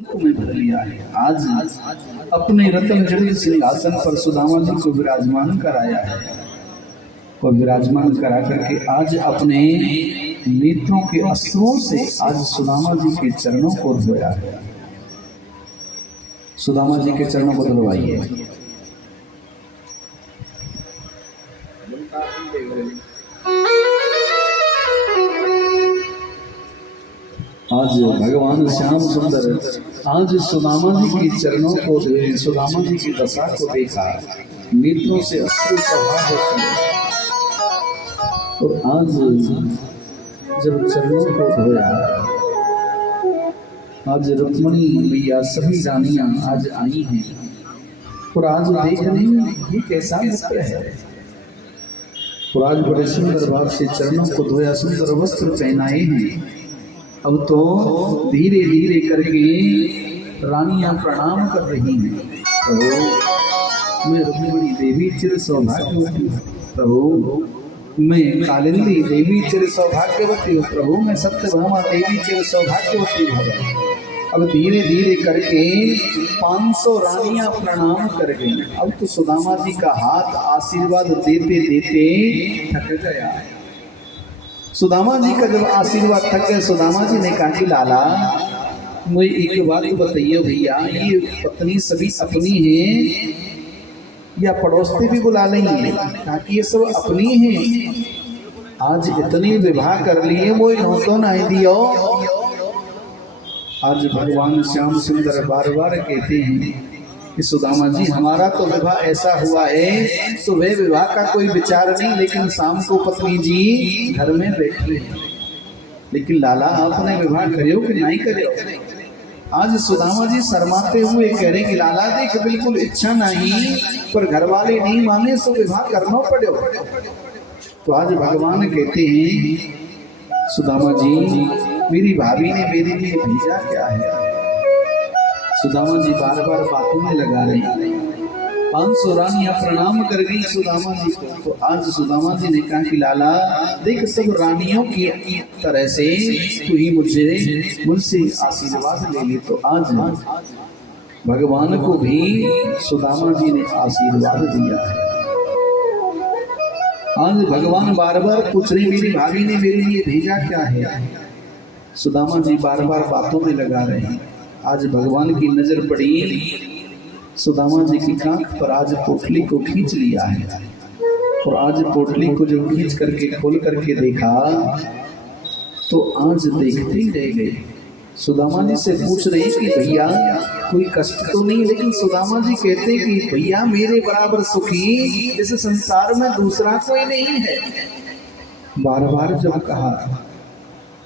में भर लिया है। आज अपने रत्न जड़ित सिंहासन पर सुदामा जी को विराजमान कराया है और विराजमान करा करके आज अपने नेत्रों के अश्रुओं से आज सुदामा जी के चरणों को धोया है। सुदामा जी के चरणों को धुलवाइए। आज भगवान श्याम सुंदर आज सुदामा जी के चरणों को सुदामा जी की दशा को देखा, नेत्रों से अश्रु प्रवाह होते और आज जब चरणों को धोया, आज रुक्मणी मैया सभी रानियां आज आई हैं और आज देख रही ये कैसा मित्र है। और आज बड़े सुंदर भाव से चरणों को धोया, सुंदर वस्त्र पहनाए हैं। अब तो धीरे धीरे करके रानियां प्रणाम कर रही हैं। प्रभु मैं रुक्मिणी देवी चिर सौभाग्यवती हूँ, प्रभु मैं कालिंदी देवी चिर सौभाग्यवती हूँ, प्रभु मैं सत्यभामा देवी चिर सौभाग्यवती हूँ। अब धीरे धीरे करके 500 रानियां प्रणाम कर गई। अब तो सुदामा जी का हाथ आशीर्वाद देते देते थक गया। सुदामा जी का जब आशीर्वाद थक गए, सुदामा जी ने कहा कि लाला मुझे एक बात बताइए भैया, ये पत्नी सभी अपनी हैं या पड़ोसी भी बुला लेंगे? ताकि ये सब अपनी हैं। आज इतनी विवाह कर लिए, वो तो नहीं दियो। आज भगवान श्याम सुंदर बार बार कहते हैं कि सुदामा जी हमारा तो विवाह ऐसा हुआ है, सुबह विवाह का कोई विचार नहीं, लेकिन शाम को पत्नी जी घर में बैठी है। लेकिन लाला आपने विवाह करियो कि नहीं करियो? आज सुदामा जी शर्माते हुए कह रहे कि लाला देख बिल्कुल इच्छा नहीं, पर घर वाले नहीं माने सो विवाह करना पड़ो। तो आज भगवान कहते हैं सुदामा जी मेरी भाभी ने मेरे लिए भेजा क्या है? सुदामा जी बार बार बातों में लगा रहे हैं। 500 रानियां प्रणाम कर गई सुदामा जी को। तो आज सुदामा जी ने कहा कि लाला देख सब रानियों की तरह से तू ही मुझसे आशीर्वाद ले ले। तो आज भगवान को भी सुदामा जी ने आशीर्वाद दिया है। आज भगवान बार बार पूछ रहे मेरी भाभी ने मेरे लिए भेजा क्या है? सुदामा जी बार बार बातों में लगा रहे हैं। आज भगवान की नजर पड़ी सुदामा जी की आंख पर, आज पोटली को खींच लिया है। और आज पोटली को जो खींच करके खोल करके देखा तो आज देखते ही रह गए। सुदामा जी से पूछ रहे कि भैया कोई कष्ट तो नहीं? लेकिन सुदामा जी कहते कि भैया मेरे बराबर सुखी इस संसार में दूसरा कोई नहीं है। बार बार जब कहा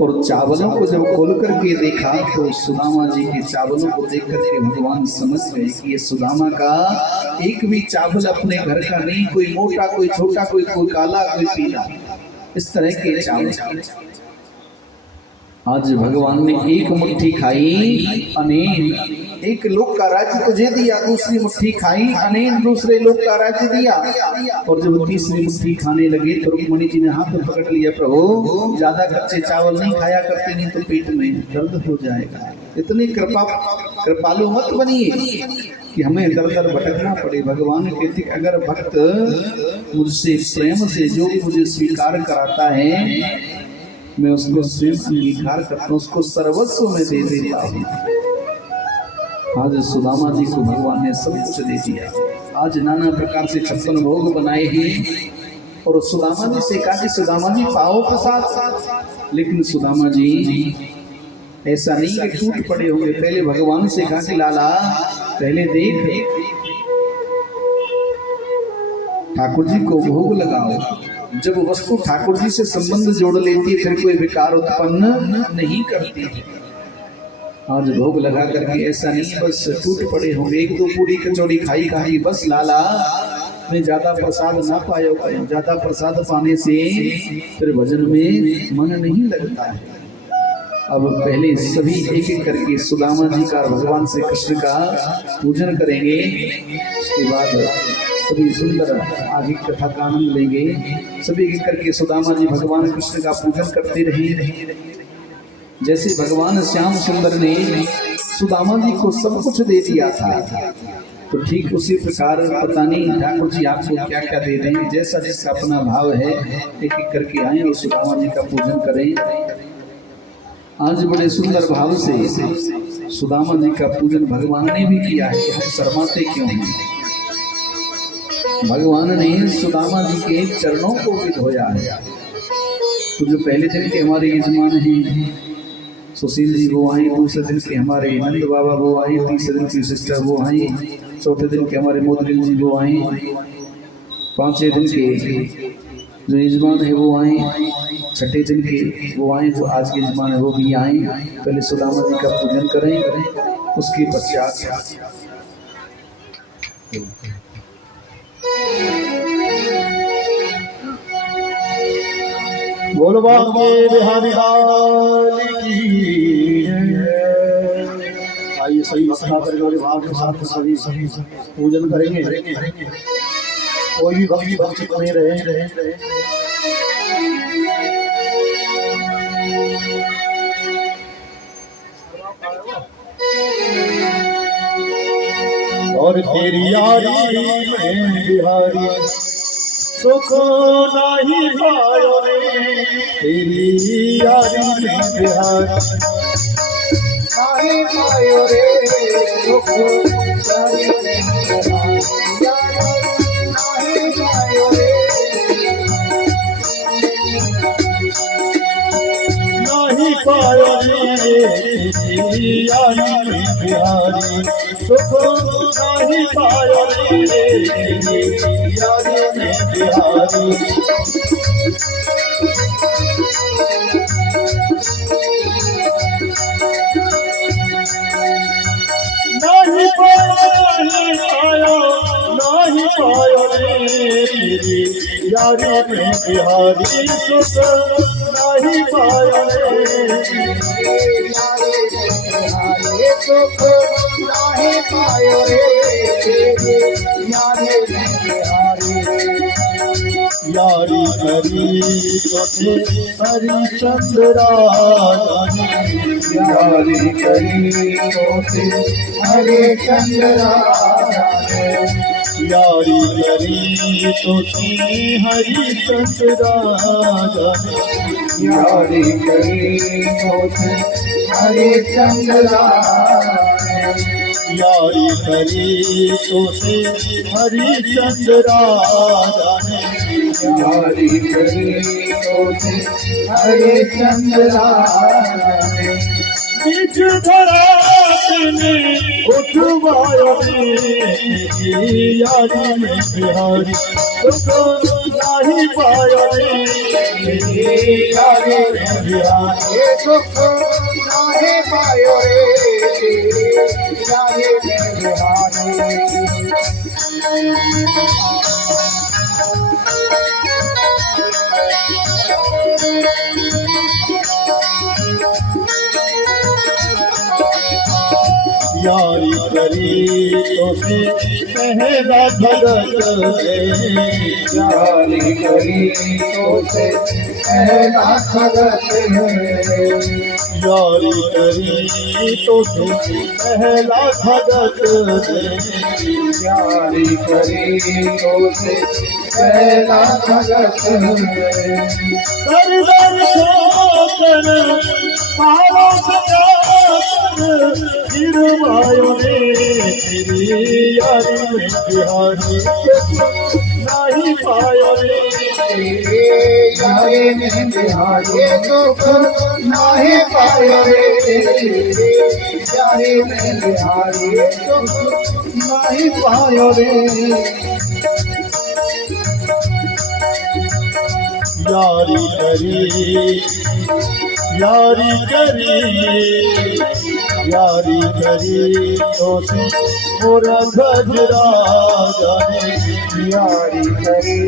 और चावलों को जब खोल करके देखा तो सुदामा जी के चावलों को देख करके भगवान समझ गए कि ये सुदामा का एक भी चावल अपने घर का नहीं, कोई मोटा कोई छोटा, कोई काला कोई पीला, इस तरह के चावल। आज भगवान ने एक मुट्ठी खाई अनेन, एक लोक का राज्य तुझे दिया, दूसरी मुट्ठी खाई अनेन, दूसरे लोक का राज्य दिया। और जब तीसरी मुट्ठी खाने लगे तो रुक्मणी जी ने हाथ में पकड़ लिया, प्रभु ज्यादा कच्चे चावल नहीं खाया करते, नहीं तो पेट में दर्द हो जाएगा। इतनी कृपालु मत बनिए कि हमें दर दर भटकना पड़े। भगवान कहते अगर भक्त मुझसे प्रेम से जो मुझे स्वीकार कराता है मैं उसको स्वयं अंगीकार करता हूँ, उसको सर्वस्व में दे देता हूँ। आज सुदामा जी को भगवान ने सब कुछ दे दिया। आज नाना प्रकार से 56 भोग बनाए हैं और सुदामा जी से कहा कि सुदामा जी पाओ प्रसाद। लेकिन सुदामा जी ऐसा नहीं कि टूट पड़े होंगे। पहले भगवान से कहा कि लाला पहले देख ठाकुर जी को भोग लगाओ। जब वस्तु ठाकुर जी से संबंध जोड़ लेती है फिर कोई विकार उत्पन्न नहीं करती। आज भोग लगा करके ऐसा नहीं बस टूट पड़े होंगे, 1-2 पूरी कचौड़ी खाई खाई बस लाला मैं ज्यादा प्रसाद ना पायो। ज्यादा प्रसाद पाने से फिर भजन में मन नहीं लगता है। अब पहले सभी एक एक करके सुदामा जी का भगवान श्री कृष्ण का पूजन करेंगे। उसके बाद सभी सुंदर आगे कथा का आनंद लेंगे। सभी एक करके सुदामा जी भगवान कृष्ण का पूजन करते रहे। जैसे भगवान श्याम सुंदर ने सुदामा जी को सब कुछ दे दिया था। तो ठीक उसी प्रकार पता नहीं ठाकुर जी आपको क्या क्या दे रहे हैं, जैसा जैसा अपना भाव है एक एक करके आए और सुदामा जी का पूजन करें। आज बड़े सुंदर भाव से सुदामा जी का पूजन भगवान ने भी किया है, हम शर्माते क्यों हैं। भगवान ने सुदामा जी के चरणों को भी धोया है। तो जो पहले दिन के हमारे यजमान हैं सुशील जी वो आई, दूसरे दिन के हमारे नंद बाबा वो आई, तीसरे दिन की सिस्टर वो आई, चौथे दिन के हमारे मोदगिल जी वो आई, पांचवें दिन के जो यजमान है वो आए, छठे दिन के वो आए, जो आज के यजमान है वो भी आए। पहले सुदामा जी का पूजन करें, उसके पश्चात बोल बांके बिहारी लाल की आइए सही मसला करके भाव के साथ सभी पूजन करेंगे। कोई भी भक्ति वंचित नहीं रहे। और तेरी यारी में बिहारी सुख नहीं पायो रे, तेरी यारी में बिहारी नहीं पायो रे, सुख नहीं पायो रे, नहीं पायो रे, तेरी यारी में बिहारी सुख नहीं पायो रे, यारी में बिहारी नहीं पायो रे, यारी में बिहारी सुख नहीं पायो रे, सुख नहीं पायो रे, यारी में बिहारी यारी करी तोते हरिचंद्रा यारी करी तोते हरिचंद्रा यारी करी तोते हरिचंद्रा यारी करी तोते हरिचंद्रा यारी करी तोते हरिचंद्रा यारी करी तोते हरिचंद्रा बीच धरात में उठवायो रे, यारी में बिहारी सुख नहीं पायो रे, यारी में बिहारी सुख नहीं पायो रे, यारी में बिहारी यारी करी तोसे पहला भगत है, यारी करी तोसे पहला भगत है, यारी करी तोसे पहला भगत है, यारी करी तोसे पहला भगत है, कर दर्शन पारो गिरवायो रे, तेरी यारी में बिहारी नहीं पायो रे, यारी में बिहारी सुख नहीं पायो रे, यारी में बिहारी सुख नहीं पायो रे, यारी करी यारी करी यारी करी तोसे मोरा गजरा जाने, यारी करी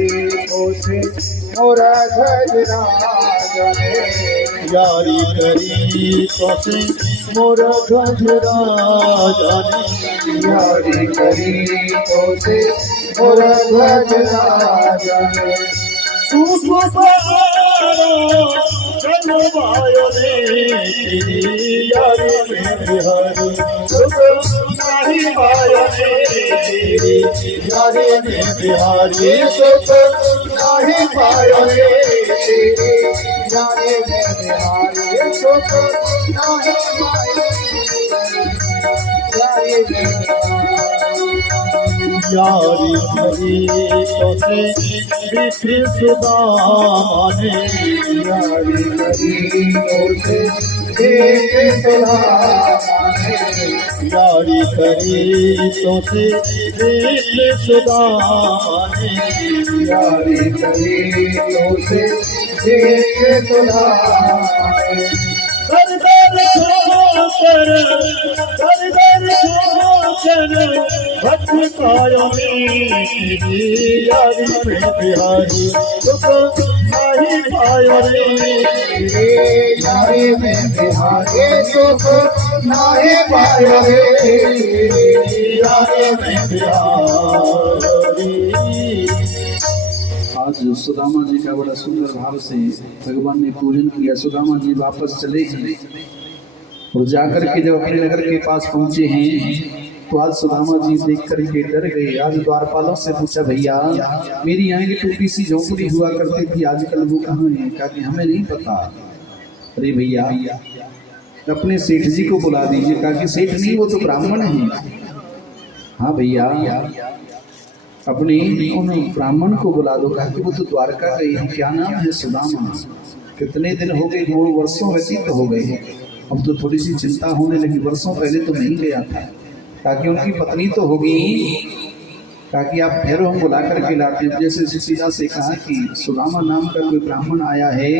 तोसे मोरा गजरा जाने, यारी करी तोसे मोरा गजरा जाने, यारी करी तोसे मोरा गजरा जाने, सूख कन्हवायो ने तेरी यारी में बिहारी सुख नाही पायो ने तेरी यारी में बिहारी सुख नाही पायो ने तेरी यारी में बिहारी सुख नाही पायो यारी में यारी करी तो से बिखर सुदाने यारी करी तो से बिखर सुदाने यारी करी तो से बिखर सुदाने यारी करी तो से बिखर सुदाने कर भक्त पायो मेरी यारी में बिहारी सुख नाही पायो रे यारी में बिहारी सुख नाही पायो रे यारी में बिहारी। आज सुदामा जी का बड़ा सुंदर भाव से भगवान ने पूजन किया। सुदामा जी वापस चले हैं और जाकर के जब अपने नगर के पास पहुंचे हैं तो आज सुदामा जी देख कर के डर गए। आज द्वारपालों से पूछा, भैया मेरी यहाँ की टूटी सी झोंपड़ी हुआ करती थी, आजकल वो कहाँ है? कहा कि हमें नहीं पता। अरे भैया अपने सेठ जी को बुला दीजिए। कहा कि सेठ नहीं, वो तो ब्राह्मण है। हाँ भैया अपने उन ब्राह्मण को बुला दो। कहा कि वो तो द्वारका गए हैं। क्या नाम है? सुदामा। कितने दिन हो गए? वो वर्षों व्यतीत हो गए। अब तो थोड़ी सी चिंता होने लगी, वर्षों पहले तो नहीं गया था। ताकि उनकी पत्नी तो होगी, ताकि आप फिर हम बुला करके लाते हैं। जैसे सुशीला से कहा कि सुदामा नाम का कोई ब्राह्मण आया है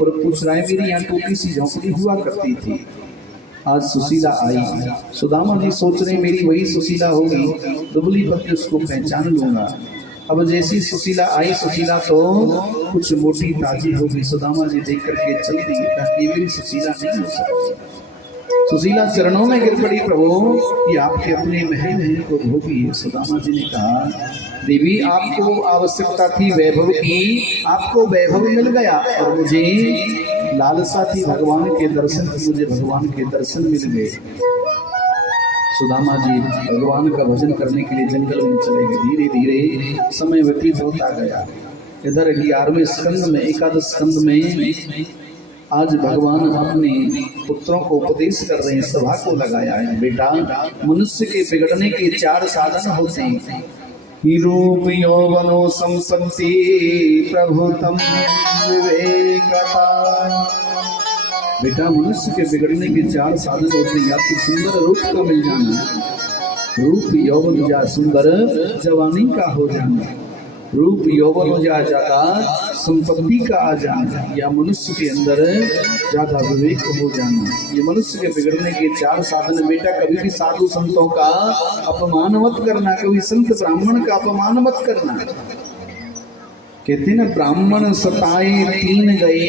और पूछ रहा है मेरी यहाँ टूटी सी झोंपड़ी हुआ करती थी। आज सुशीला आई। सुदामा जी सोच रहे मेरी वही सुशीला होगी, दुबली पत्नी, उसको पहचान लूंगा। अब जैसी सुशीला आई, सुशीला तो कुछ मोटी ताजी हो गई। सुदामा जी देख करके चल दी। ये मेरी सुशीला नहीं हो सकती। सुशीला चरणों में गिर पड़ी, प्रभु ये आपके अपने महल है को भोगी। सुदामा जी ने कहा, देवी आपको आवश्यकता थी वैभव की, आपको वैभव मिल गया और मुझे लालसा थी भगवान के दर्शन की, मुझे भगवान के दर्शन मिल गए। सुदामा जी भगवान का भजन करने के लिए जंगल में चले गए। धीरे धीरे समय व्यतीत होता गया। इधर 11वें स्कंद में, एकादश स्कंद में आज भगवान अपने पुत्रों को उपदेश कर रहे हैं। सभा को लगाया है, बेटा मनुष्य के बिगड़ने के 4 साधन होते हैं। रूप यौवनो संपत्ति प्रभुतम विवेकता। बेटा मनुष्य के बिगड़ने के 4 साधन होते हैं। या तो सुंदर रूप को मिल जाना, रूप यौवन जा सुंदर जवानी का हो जाना, रूप यौवन हो ज्यादा संपत्ति का आ जाना, या मनुष्य के अंदर ज्यादा विवेक हो जाना। ये मनुष्य के बिगड़ने के 4 साधन। बेटा कभी भी साधु संतों का अपमान मत करना, कभी संत ब्राह्मण का अपमान मत करना। कहते ना, ब्राह्मण सताए 3 गए,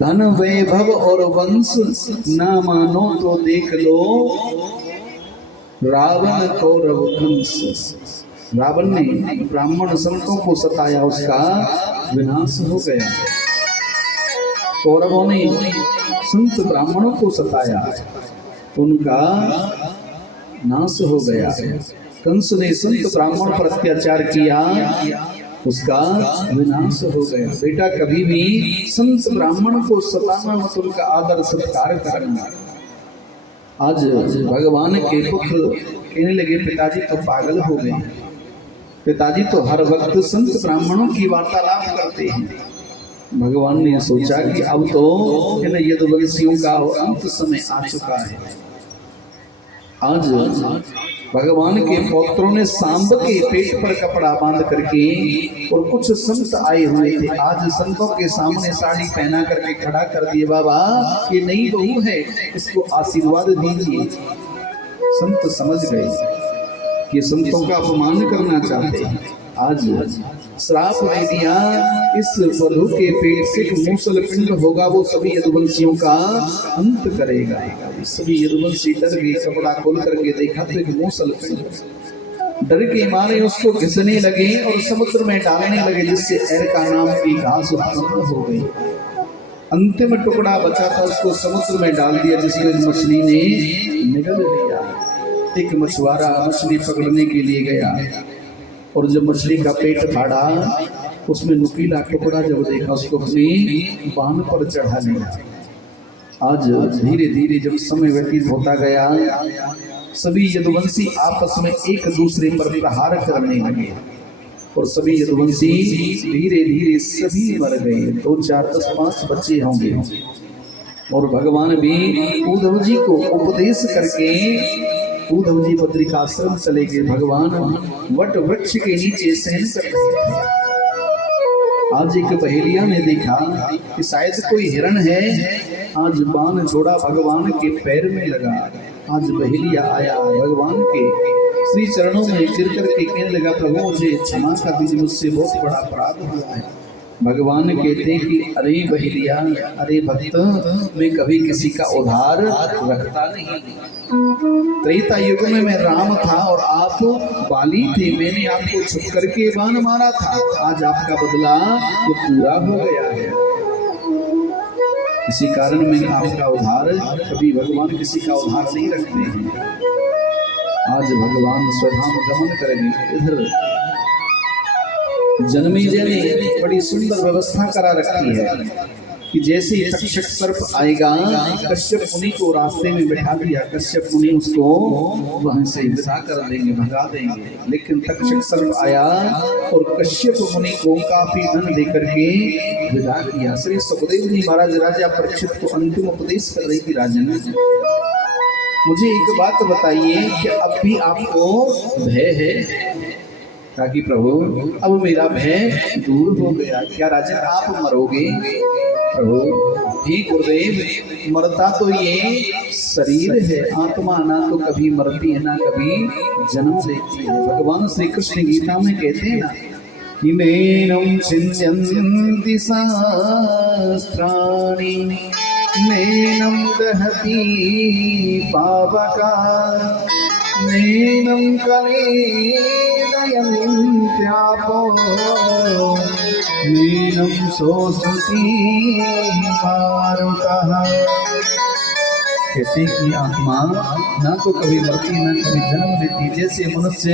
धन वैभव और वंश, ना मानो तो देख लो रावण कौरव कंस। रावण ने ब्राह्मण संतों को सताया, उसका विनाश हो गया। कौरवों ने संत ब्राह्मणों को सताया, उनका नाश हो गया। कंस ने संत ब्राह्मण पर अत्याचार किया, उसका विनाश हो गया। बेटा कभी भी संत ब्राह्मण को सताना मत, उनका आदर सत्कार करना। आज भगवान के पुत्र कहने लगे, पिताजी तो पागल हो गए, पिताजी तो हर वक्त संत ब्राह्मणों की वार्तालाप करते हैं। भगवान ने सोचा कि अब तो यदुवंशियों का अंत समय आ चुका है। आज भगवान के पौत्रों ने सांब के पेट पर कपड़ा बांध करके, और कुछ संत आए हुए थे, आज संतों के सामने साड़ी पहना करके खड़ा कर दिए। बाबा ये नई बहू है, इसको आशीर्वाद दीजिए। संत समझ गए कि संतों का अपमान करना चाहते हैं। आज श्राप दे दिया, इस वधु के पेट से मूसल पिंड होगा, वो सभी यदुवंशियों का अंत करेगा। सभी यदुवंशी डर गए, कपड़ा खोल करके देखा तो एक मूसल पिंड। डर के मारे उसको घिसने लगे और समुद्र में डालने लगे, जिससे एर का नाम की घास उत्पन्न हो गई। अंतिम टुकड़ा बचा था उसको समुद्र में डाल दिया, जिसको एक मछली ने निगल लिया। एक मछुआरा मछली पकड़ने के लिए गया और जब मछली का पेट फाड़ा, उसमें नुकीला टुकड़ा जब देखा, उसको अपनी बांध पर चढ़ा लिया। आज धीरे धीरे जब समय व्यतीत होता गया, सभी यदुवंशी आपस में एक दूसरे पर प्रहार करने लगे और सभी यदुवंशी धीरे धीरे सभी मर गए। 2, 4, 10, 5 बच्चे होंगे। और भगवान भी उद्धव जी को उपदेश करके उद्धव जी बद्रिकाश्रम चले गए। भगवान वट वृक्ष के नीचे शयन कर रहे थे। आज एक बहेलिया ने देखा कि शायद कोई हिरण है, आज बाण छोड़ा भगवान के पैर में लगा। आज बहेलिया आया भगवान के श्री चरणों में गिर करके कहने लगा, प्रभु मुझे क्षमा कर दीजिए, मुझसे बहुत बड़ा अपराध हुआ है। भगवान कहते कि अरे बहेलिया, अरे भक्त, मैं कभी किसी का उधार रखता नहीं। त्रेता युग में मैं राम था और आप बाली थे, मैंने आपको छुप करके बाण मारा था। आज आपका बदला वो पूरा हो गया है। इसी कारण मैं आपका उधार, कभी भगवान किसी का उधार नहीं रखते हैं। आज भगवान स्वधाम गमन करेंगे। इधर जन्मेजय ने बड़ी सुंदर व्यवस्था करा रखी है कि जैसे तक्षक सर्प आएगा, कश्यप मुनि को रास्ते में बिठा दिया, कश्यप मुनि उसको वहां से विदा कर देंगे, भगा देंगे। लेकिन तक्षक सर्प आया और कश्यप मुनि को काफी धन देकर के विदा किया। श्री सुखदेव जी महाराज राजा परीक्षित को अंतिम उपदेश कर रही थी, राजन मुझे एक बात बताइए कि अब भी आपको भय है? ताकि प्रभु अब मेरा भय दूर हो गया। क्या राजन आप मरोगे? प्रभु हे गुरुदेव, मरता तो ये शरीर है, आत्मा ना तो कभी मरती है ना कभी जन्म लेती है। भगवान श्री कृष्ण गीता में कहते हैं ना, नैनम छिन्यन्ति सहस्राणि नैनम दहति पावका नैनम कलेदयन्त्यापो नैनम शोषति मारुतः। कहते कि आत्मा ना तो कभी मरती ना कभी जन्म लेती। जैसे मनुष्य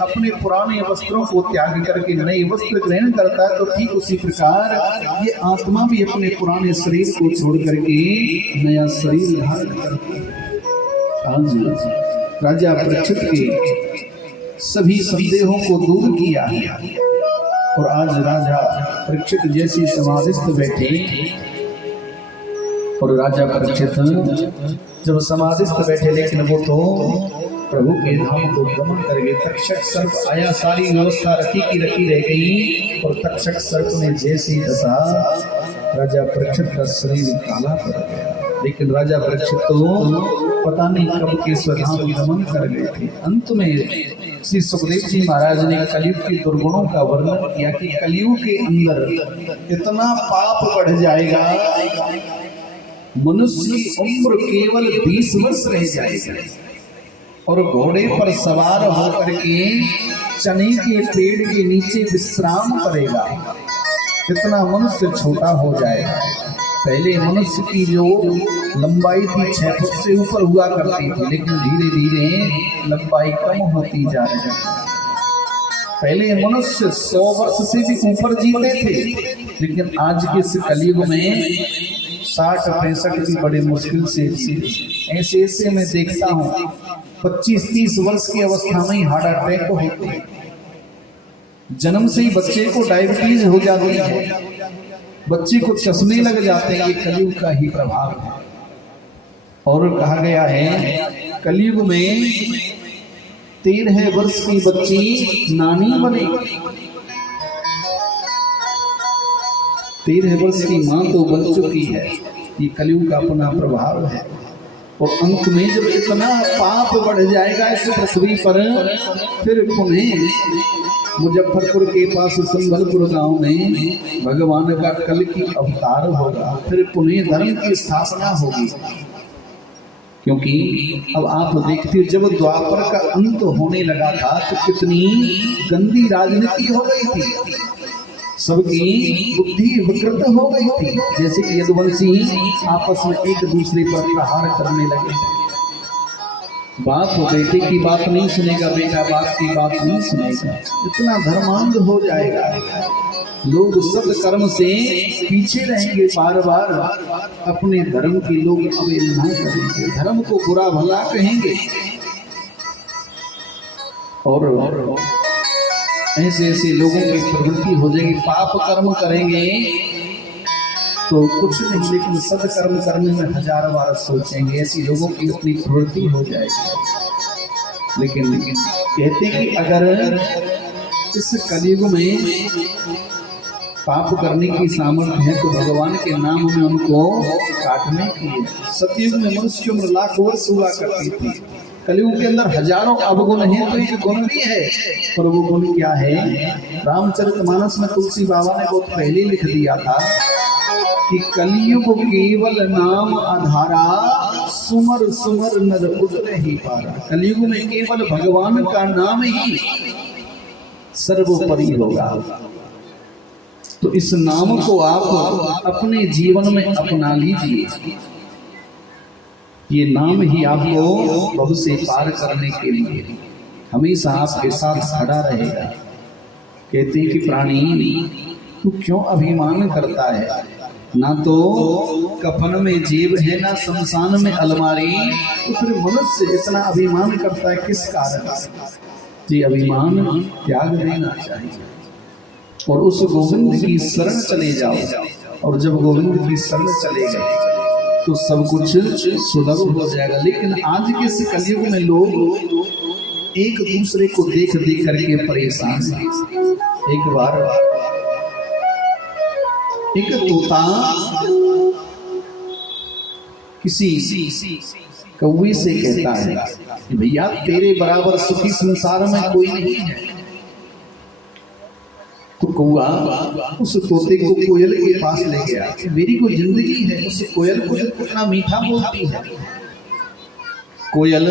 अपने पुराने वस्त्रों को त्याग करके नए वस्त्र ग्रहण करता है, तो ठीक उसी प्रकार ये आत्मा भी अपने पुराने शरीर को छोड़ करके नया शरीर धारण करती है। आज राजा परीक्षित के सभी संदेहों को दूर किया है और आज राजा परीक्षित जैसी समाधिस्थ बैठे और राजा परीक्षित जब समाधिस्थ बैठे, लेकिन वो तो प्रभु के धाम को गमन कर गए। तक्षक सर्प आया, सारी व्यवस्था रखी की रखी रह गई और तक्षक सर्प ने जैसी दशा, राजा परीक्षित का शरीर काला पड़ गया। लेकिन राजा परीक्षित तो पता नहीं कब के स्वधाम गमन कर गए थे। अंत में श्री सुखदेव जी महाराज ने कलयुग के दुर्गुणों का वर्णन किया कि कलयुग के अंदर इतना पाप बढ़ जाएगा, मनुष्य की उम्र केवल 20 वर्ष रह जाएगी और घोड़े पर सवार होकर के चने के पेड़ के नीचे विश्राम करेगा। कितना मनुष्य छोटा हो जाएगा। पहले मनुष्य की जो लंबाई थी 6 फुट से ऊपर हुआ करती थी, लेकिन धीरे धीरे लंबाई कम होती जा रही है। पहले मनुष्य 100 वर्ष से भी ऊपर जीते थे, लेकिन आज के इस कलयुग में 60-65 भी बड़े मुश्किल से जीते। ऐसे ऐसे मैं देखता हूँ 25-30 वर्ष की अवस्था में ही हार्ट अटैक होते हैं। जन्म से ही बच्चे को डायबिटीज हो जाती है, बच्चे को चश्मे लग जाते हैं। ये कलयुग का ही प्रभाव है। और कहा गया है कलयुग में 13 वर्ष की बच्ची नानी बने, 13 वर्ष की मां तो बन चुकी है। ये कलयुग का अपना प्रभाव है। और अंत में जब इतना पाप बढ़ जाएगा इस पृथ्वी पर, फिर पुनः मुजफ्फरपुर के पास संबलपुर गांव में भगवान का कल की अवतार होगा। फिर पुनः धर्म की स्थापना होगी। क्योंकि अब आप देखते हो जब द्वापर का अंत होने लगा था तो कितनी गंदी राजनीति हो गई थी। सबकी बुद्धि विकृत हो गई थी, जैसे कि यदुवंशी आपस में एक दूसरे पर प्रहार करने लगे। बाप बेटे की बात नहीं सुनेगा, बेटा बाप की बात नहीं सुनेगा, इतना धर्मांध हो जाएगा। लोग सत्कर्म से पीछे रहेंगे, बार बार अपने धर्म की लोग अवहेलना करेंगे, धर्म को बुरा भला कहेंगे और ऐसे ऐसे लोगों की प्रवृत्ति हो जाएगी। पाप कर्म करेंगे तो कुछ नहीं, लेकिन सत्कर्म करने में हजार बार सोचेंगे, ऐसी लोगों की अपनी प्रवृत्ति हो जाएगी। लेकिन कहते हैं कि अगर इस कलयुग में पाप करने की सामर्थ्य है तो भगवान के नाम में उनको काटने की है। सतयुग में मनुष्य उम्र लाख वर्ष हुआ करती थी, कलयुग के अंदर हजारों अवगुण हैं, तो एक गुण भी है, पर वो गुण क्या है? रामचरितमानस में तुलसी बाबा ने बहुत पहले लिख दिया था कि कलयुग केवल नाम आधारा, सुमर सुमर नर उतरे ही पारा। कलयुग में केवल भगवान का नाम ही सर्वोपरि होगा। तो इस नाम को आप अपने जीवन में अपना लीजिए। ये नाम ही आपको बहुत से पार करने के लिए हमेशा आपके साथ खड़ा रहेगा। कहते हैं कि प्राणी तू क्यों अभिमान करता है? ना तो कफन में जेब है, ना शमशान में अलमारी, तो फिर मनुष्य इतना अभिमान करता है किस कारण? ये अभिमान त्याग देना चाहिए और उस गोविंद की शरण चले जाओ। और जब गोविंद की शरण चले गए तो सब कुछ सुलभ हो जाएगा। लेकिन आज के इस कलयुग में लोग एक दूसरे को देख देख करके परेशान हैं। एक बार एक तोता किसी कौवे से कहता है कि भैया तेरे बराबर सुखी संसार में कोई नहीं है। तो कौवा उस तोते को कोयल के पास ले गया। मेरी कोई जिंदगी है, उस कोयल को कितना मीठा बोलती है। कोयल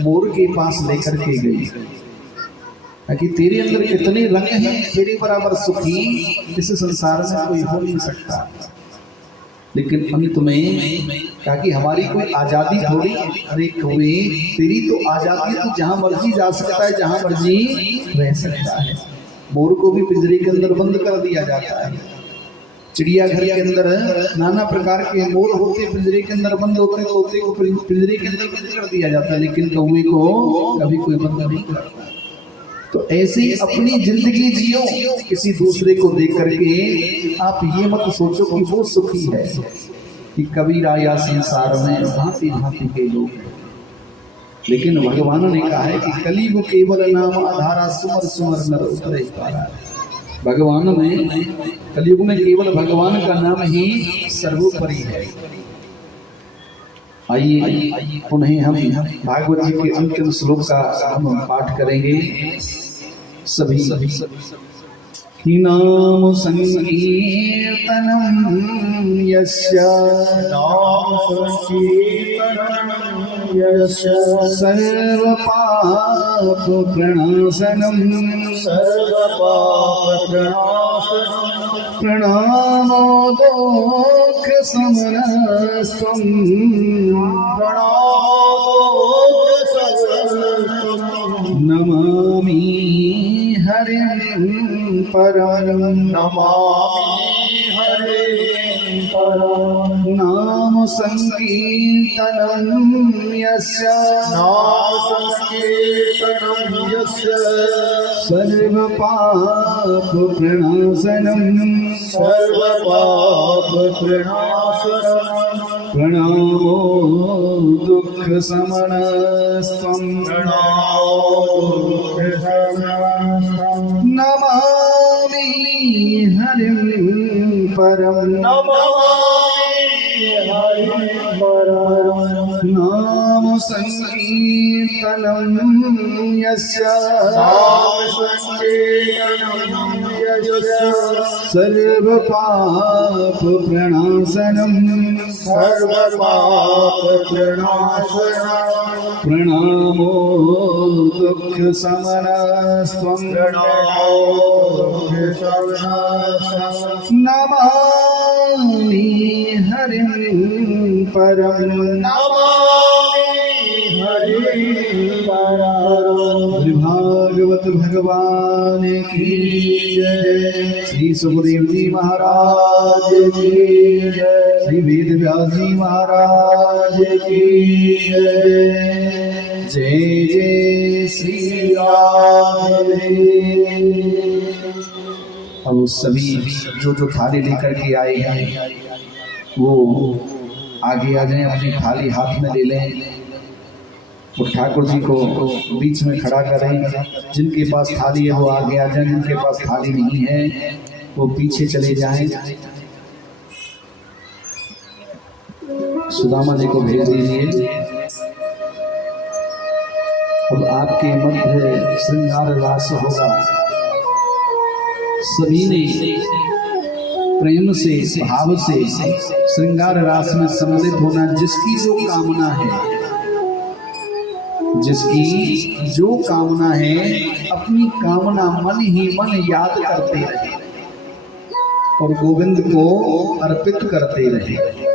मोर के पास लेकर के गई कि तेरे अंदर कितने रंग हैं, तेरे बराबर सुखी इस संसार में कोई हो नहीं सकता। लेकिन अंत में कहा कि हमारी कोई आजादी थोड़ी। अरे कौवे तेरी तो आजादी, तो जहां मर्जी जा सकता है, जहां मर्जी रह सकता है। मोर को भी पिंजरे के अंदर बंद कर दिया जाता है। चिड़ियाघर के अंदर नाना प्रकार के मोर होते, पिंजरे के अंदर बंद होते, तोते को पिंजरे के अंदर बंद कर दिया जाता है, लेकिन कौवे को कभी कोई बंद नहीं करता। तो ऐसे ही अपनी जिंदगी जियो, किसी दूसरे को देख करके आप ये मत सोचो कि वो सुखी है। कि कबीरा या संसार में भांति भांति के लोग हैं, लेकिन भगवान ने कहा है कि कलयुग केवल नाम आधारा, सुमर सुमर नर उतरे पारा। भगवान में कलयुग में केवल भगवान का नाम ही सर्वोपरि है। आइए उन्हें हम भागवत जी के अंतिम श्लोक का हम पाठ करेंगे सभी। नाम संकीर्तनम यस्य सर्व पाप प्रणाशनम प्रणामो दुःख शमनस्त्वं नमामि हरिं परं नाम संकीर्तनं यस्य सर्व पाप प्रणाशनं प्रणमो दुःख शमनस्त्वं नमामि हरिं परं नाम संकीर्तनं यस्य सर्व पाप प्रणाशनम प्रणामो दुःख समनस्त्वं नमामि हरिं परम भागवत भगवान की जय। श्री सुखदेव जी महाराज की जय। श्री वेद व्यास जी महाराज की जय। जय जय श्री राम। अब सभी जो थाली लेकर के आए हैं वो आगे आ जाएं, अपनी थाली हाथ में ले लें और ठाकुर जी को बीच में खड़ा करें। जिनके पास थाली है वो आगे आ जाएं, जिनके पास थाली नहीं है वो पीछे चले जाएं। सुदामा जी को भेज दीजिए। अब आपके मध्य श्रृंगार रास होगा। सभी ने प्रेम से भाव से श्रृंगार रास में सम्मिलित होना। जिसकी जो कामना है, जिसकी जो कामना है, अपनी कामना मन ही मन याद करते रहे और गोविंद को अर्पित करते रहे।